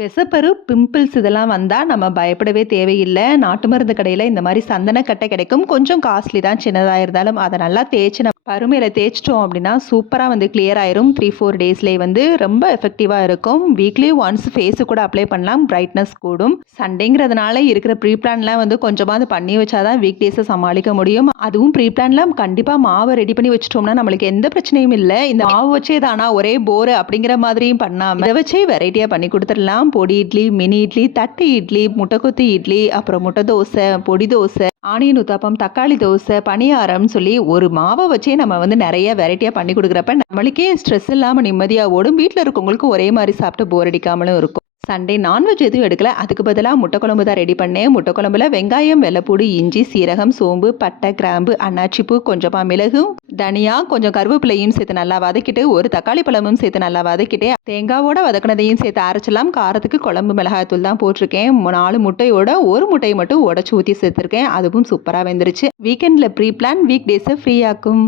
விசப்பரு, pimples இதெல்லாம் வந்தா நம்ம பயப்படவே தேவையில்ல. நாட்டு மருந்து கடையில இந்த மாரி சந்தனக்கட்டை கிடைக்கும். கொஞ்சம் காஸ்ட்லி தான் சின்னதா இருந்தாலும். அத நல்லா தேய்ச்சு நம்ம பரு மேல தேய்ச்சுட்டோம் அப்டின்னா, சூப்பரா வந்து கிளியர் ஆயிரும். 3, 4 டேஸ்லயே வந்து ரொம்ப எஃபெக்டிவா இருக்கும். வீக்லி ஒன்ஸ் ஃபேஸுக்கு கூட அப்ளை பண்ணலாம். பிரைட்னஸ் கூடும். சண்டேங்கிறதுனால இருக்கிற ப்ரீ பிளான்லாம் வந்து கொஞ்சமாவது பண்ணி வச்சா தான் வீக் டேஸ சமாளிக்க முடியும். அதுவும் ப்ரீ பிளான்லாம் கண்டிப்பா மாவ ரெடி பண்ணி வச்சுட்டோம்னா, நம்மளுக்கு எந்த பிரச்சனையும் இல்ல. இந்த மாவு வச்சே தானா ஒரே போர் அப்படிங்கிற மாதிரியும் பண்ணாம, இத வச்சே வெரைட்டியா பண்ணி குடுத்துடலாம். பொடி இட்லி, மினி இட்லி, தட்டு இட்லி, முட்டைக்கொத்து இட்லி, அப்புறம் முட்டை தோசை, பொடி தோசை, ஆனியன் ஊத்தாப்பம், தக்காளி தோசை, பணியாரம்னு சொல்லி ஒரு மாவை வச்சே நம்ம வந்து நெறைய வெரைட்டியா பண்ணி குடுக்குறப்ப, நம்மளுக்கே ஸ்ட்ரெஸ் இல்லாம நிம்மதியா ஓடும். வீட்ல இருக்கவங்களுக்கும் ஒரே மாரி சாப்பிட்டு போர் அடிக்காமலும் இருக்கும். சண்டே நான்வெஜ் எதுவும் எடுக்கல. அதுக்கு பதிலா முட்டை குழம்பு தான் ரெடி பண்ணேன். முட்டை குழம்புல வெங்காயம், வெள்ளைப்பூடு, இஞ்சி, சீரகம், சோம்பு, பட்டை, கிராம்பு, அன்னாச்சி பூ, கொஞ்சமா மிளகும், தனியா, கொஞ்சம் கருவேப்பிலையும் சேர்த்து நல்லா வதக்கிட்டு, ஒரு தக்காளி பழமும் சேர்த்து நல்லா வதக்கிட்டு, தேங்காவோட வதக்குனதையும் சேர்த்து அரைச்சலாம். காரத்துக்கு குழம்பு மிளகாய்த்தூள் தான் போட்டிருக்கேன். 4 முட்டையோட 1 முட்டையை மட்டும் உடைச்சு ஊத்தி சேர்த்துருக்கேன். அதுவும் சூப்பரா வெந்துருச்சு. வீக்கெண்ட்ல ப்ரீ பிளான் வீக் டேஸை ஃப்ரீ ஆக்கும்.